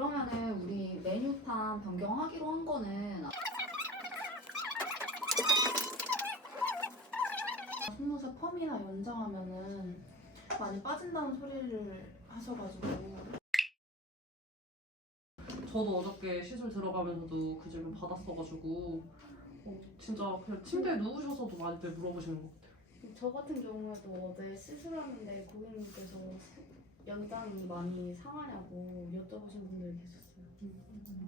그러면은 우리 메뉴판 변경하기로 한 거는 속눈썹 펌이나 연장하면은 많이 빠진다는 소리를 하셔가지고. 저도 어저께 시술 들어가면서도 그 질문 받았어가지고 진짜 그냥 침대에 누우셔서도 많이들 물어보시는 것 같아요. 저 같은 경우에도 어제 시술하는데 고객님께서 연장이 많이 상하냐고 여쭤보신 분들이 계셨어요.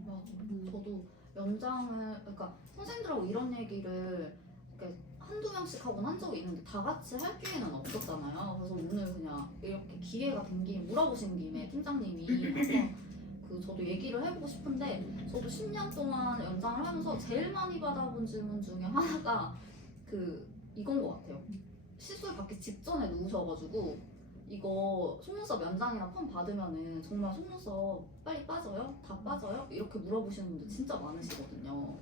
맞아. 저도 연장을 그러니까 선생님들하고 이런 얘기를 이렇게 한두 명씩 하곤 한 적이 있는데 다 같이 할 기회는 없었잖아요. 그래서 오늘 그냥 이렇게 기회가 된 김에 물어보신 김에 팀장님이 해서 저도 얘기를 해보고 싶은데 저도 10년 동안 연장을 하면서 제일 많이 받아본 질문 중에 하나가 이건 것 같아요. 시술 받기 직전에 누우셔가지고 이거 속눈썹 연장이나 펌 받으면은 정말 속눈썹 빨리 빠져요? 다 빠져요? 이렇게 물어보시는 분들 진짜 많으시거든요.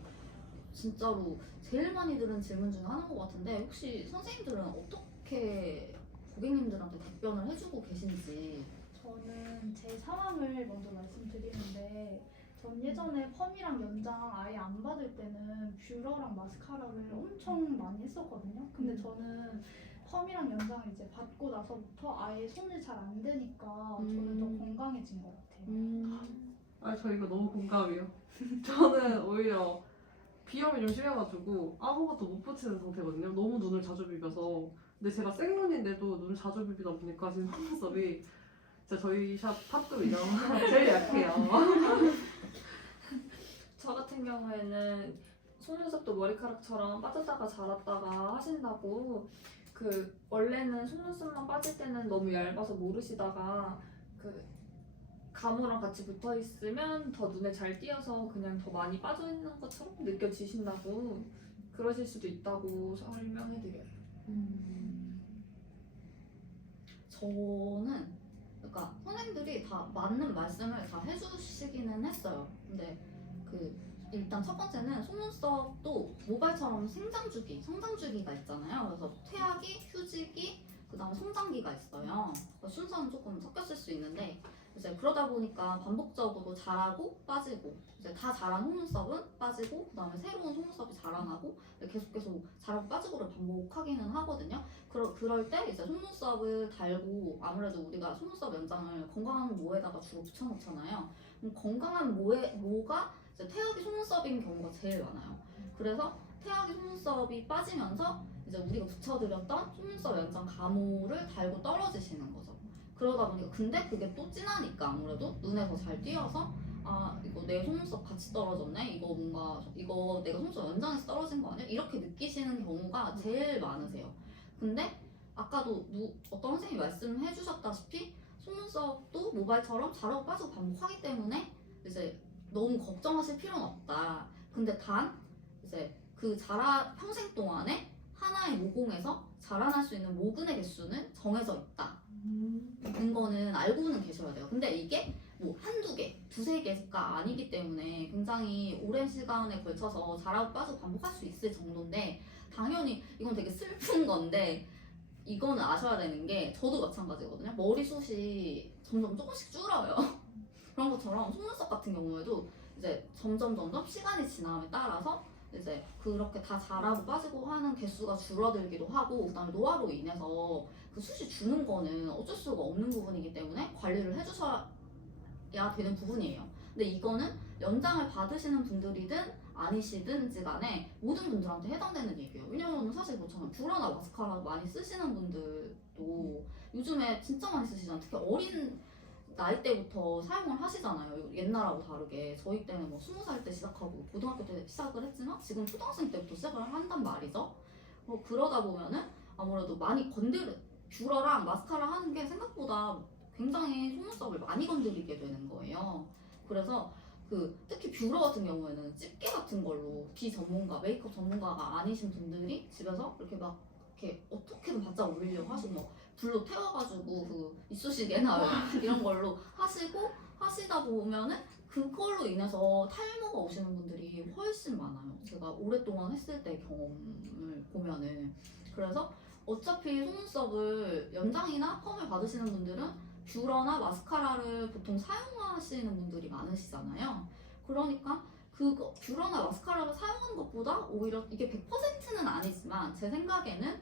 진짜로 제일 많이 들은 질문 중에 하나인 것 같은데 혹시 선생님들은 어떻게 고객님들한테 답변을 해주고 계신지. 저는 제 상황을 먼저 말씀드리는데 전 예전에 펌이랑 연장 아예 안 받을 때는 뷰러랑 마스카라를 엄청 많이 했었거든요. 근데 저는 펌이랑 연장을 이제 받고 나서부터 아예 손을 잘 안 대니까 저는 더 건강해진 것 같아요. 저 이거 너무 공감해요. 저는 오히려 비염이 좀 심해가지고 아무것도 못 붙이는 상태거든요. 너무 눈을 자주 비벼서. 근데 제가 생눈인데도 눈을 자주 비비다 보니까 지금 속눈썹이 진짜 저희 샵 탑급이죠. 제일 약해요. 저 같은 경우에는 속눈썹도 머리카락처럼 빠졌다가 자랐다가 하신다고 원래는 속눈썹만 빠질 때는 너무 얇아서 모르시다가 가무랑 같이 붙어 있으면 더 눈에 잘 띄어서 그냥 더 많이 빠져 있는 것처럼 느껴지신다고 그러실 수도 있다고 설명해드려요. 저는 그러니까 선생님들이 다 맞는 말씀을 다 해주시기는 했어요. 근데 일단 첫 번째는 속눈썹도 모발처럼 성장주기가 있잖아요. 그래서 퇴화기, 휴지기, 그다음에 성장기가 있어요. 순서는 조금 섞였을 수 있는데 이제 그러다 보니까 반복적으로 자라고 빠지고 이제 다 자란 속눈썹은 빠지고 그다음에 새로운 속눈썹이 자라나고 계속 자라고 빠지고를 반복하기는 하거든요. 그럴 때 이제 속눈썹을 달고 아무래도 우리가 속눈썹 연장을 건강한 모에다가 주로 붙여놓잖아요. 그럼 건강한 모가 이제 퇴화기 속눈썹인 경우가 제일 많아요. 그래서 퇴화기 속눈썹이 빠지면서 이제 우리가 붙여드렸던 속눈썹 연장 가모를 달고 떨어지시는 거죠. 그러다 보니까 근데 그게 또 진하니까 아무래도 눈에 더 잘 띄어서 이거 내 속눈썹 같이 떨어졌네? 이거 내가 속눈썹 연장해서 떨어진 거 아니야? 이렇게 느끼시는 경우가 제일 많으세요. 근데 아까도 어떤 선생님이 말씀해 주셨다시피 속눈썹도 모발처럼 자라고 빠지고 반복하기 때문에 이제 너무 걱정하실 필요는 없다. 근데 단 이제 평생 동안에 하나의 모공에서 자라날 수 있는 모근의 개수는 정해져 있다. 거는 알고는 계셔야 돼요. 근데 이게 뭐 한두 개, 두세 개가 아니기 때문에 굉장히 오랜 시간에 걸쳐서 자라고 빠지고 반복할 수 있을 정도인데 당연히 이건 되게 슬픈 건데 이거는 아셔야 되는 게 저도 마찬가지거든요. 머리숱이 점점 조금씩 줄어요. 그런 것처럼 속눈썹 같은 경우에도 이제 점점 시간이 지남에 따라서 이제 그렇게 다 자라고 빠지고 하는 개수가 줄어들기도 하고 그다음에 노화로 인해서 그 숱이 주는 거는 어쩔 수가 없는 부분이기 때문에 관리를 해주셔야 되는 부분이에요. 근데 이거는 연장을 받으시는 분들이든 아니시든지 간에 모든 분들한테 해당되는 얘기예요. 왜냐면 사실 그렇잖아요. 뷰러나 마스카라 많이 쓰시는 분들도 요즘에 진짜 많이 쓰시잖아요. 특히 어린 나이 때부터 사용을 하시잖아요. 옛날하고 다르게. 저희 때는 뭐 20살 때 시작하고 고등학교 때 시작을 했지만 지금 초등학생 때부터 시작을 한단 말이죠. 그러다 보면은 아무래도 많이 뷰러랑 마스카라 하는 게 생각보다 굉장히 속눈썹을 많이 건드리게 되는 거예요. 그래서 특히 뷰러 같은 경우에는 집게 같은 걸로 메이크업 전문가가 아니신 분들이 집에서 이렇게 어떻게든 바짝 올리려고 하시고 불로 태워가지고 이쑤시개나 이런 걸로 하시다 보면은 그걸로 인해서 탈모가 오시는 분들이 훨씬 많아요. 제가 오랫동안 했을 때 경험을 보면은. 그래서 어차피 속눈썹을 연장이나 펌을 받으시는 분들은 뷰러나 마스카라를 보통 사용하시는 하시는 분들이 많으시잖아요. 그러니까 그거 뷰러나 마스카라를 사용하는 것보다 오히려 이게 100%는 아니지만 제 생각에는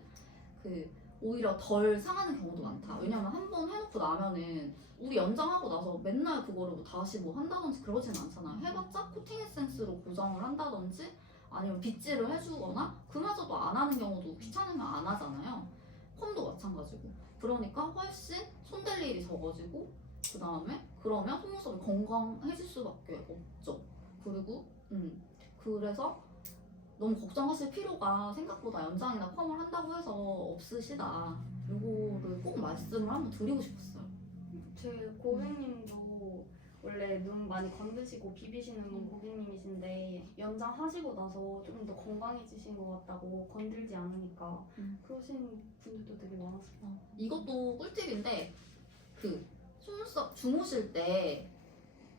그 오히려 덜 상하는 경우도 많다. 왜냐면 한 번 해놓고 나면은 우리 연장하고 나서 맨날 그거를 뭐 다시 뭐 한다든지 그러진 않잖아요. 해봤자 코팅 에센스로 고정을 한다든지 아니면 빗질을 해주거나 그마저도 안 하는 경우도 귀찮으면 안 하잖아요. 펌도 마찬가지고. 그러니까 훨씬 손댈 일이 적어지고 그 다음에 그러면 속눈썹이 건강해질 수밖에 없죠. 그리고 그래서 너무 걱정하실 필요가 생각보다 연장이나 펌을 한다고 해서 없으시다. 요거를 꼭 말씀을 한번 드리고 싶었어요. 제 고객님도 원래 눈 많이 건드시고 비비시는 고객님이신데 연장하시고 나서 조금 더 건강해지신 것 같다고 건들지 않으니까 그러신 분들도 되게 많았어요. 이것도 꿀팁인데 그 속눈썹 주무실 때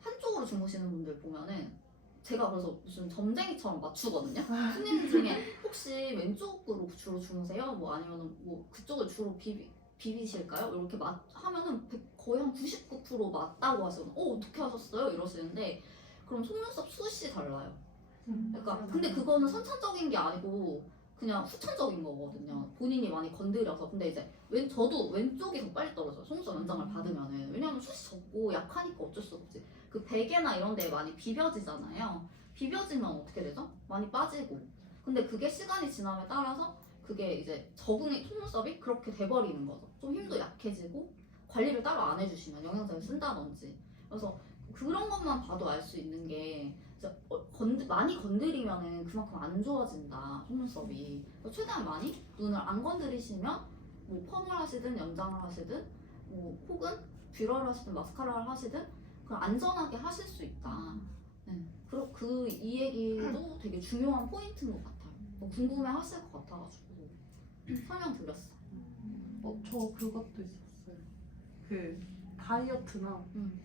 한쪽으로 주무시는 분들 보면은 제가 그래서 무슨 점쟁이처럼 맞추거든요. 손님 중에 혹시 왼쪽으로 주로 주무세요? 뭐 아니면은 뭐 그쪽을 주로 비비실까요? 이렇게 하면은 거의 한 99% 맞다고 하시거든요. 어떻게 하셨어요? 이러시는데 그럼 속눈썹 숱이 달라요. 그러니까 근데 그거는 선천적인 게 아니고 그냥 후천적인 거거든요. 본인이 많이 건드려서. 근데 이제 저도 왼쪽이 더 빨리 떨어져요. 속눈썹 연장을 받으면은. 왜냐면 숱이 적고 약하니까 어쩔 수 없지. 그 베개나 이런 데에 많이 비벼지잖아요. 비벼지면 어떻게 되죠? 많이 빠지고. 근데 그게 시간이 지남에 따라서 그게 이제 적응이 속눈썹이 그렇게 돼버리는 거죠. 좀 힘도 약해지고 관리를 따로 안 해주시면 영양제를 쓴다든지. 그래서 그런 것만 봐도 알 수 있는 게 많이 건드리면은 그만큼 안 좋아진다 속눈썹이. 그래서 최대한 많이 눈을 안 건드리시면 뭐 펌을 하시든 연장을 하시든 뭐 혹은 뷰러를 하시든 마스카라를 하시든 그걸 안전하게 하실 수 있다. 네. 이 얘기도 되게 중요한 포인트인 것 같아요. 궁금해하실 것 같아가지고 설명드렸어요. 저 그것도 있었어요. 그 다이어트나 음.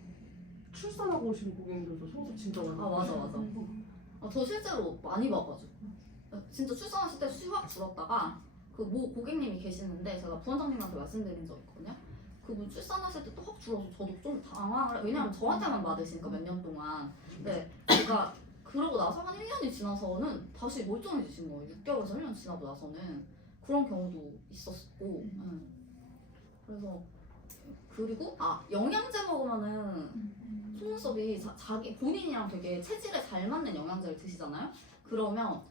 출산하고 오신 고객님들도 속눈썹 진짜 많이 아 맞아. 저 실제로 많이 봐가지고 진짜 출산하실 때 숱이 확 줄었다가 그 모 고객님이 계시는데 제가 부원장님한테 말씀드린 적 있거든요. 그분 출산하실 때 또 확 줄어서 저도 좀 당황을 왜냐면 저한테만 받으시니까 몇 년 동안. 근데 제가 그러고 나서 한 1년이 지나서는 다시 멀쩡해지신 거예요. 6개월에서 1년 지나고 나서는 그런 경우도 있었고. 그래서 그리고 영양제 먹으면은 속눈썹이 자기 본인이랑 되게 체질에 잘 맞는 영양제를 드시잖아요. 그러면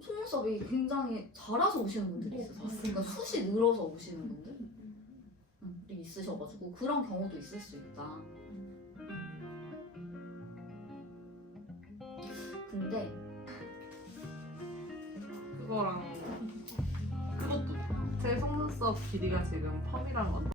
속눈썹이 굉장히 자라서 오시는 분들이 있어요. 그러니까 숱이 늘어서 오시는 분들이 있으셔가지고 그런 경우도 있을 수 있다. 근데 그것도 제 속눈썹 길이가 지금 펌이랑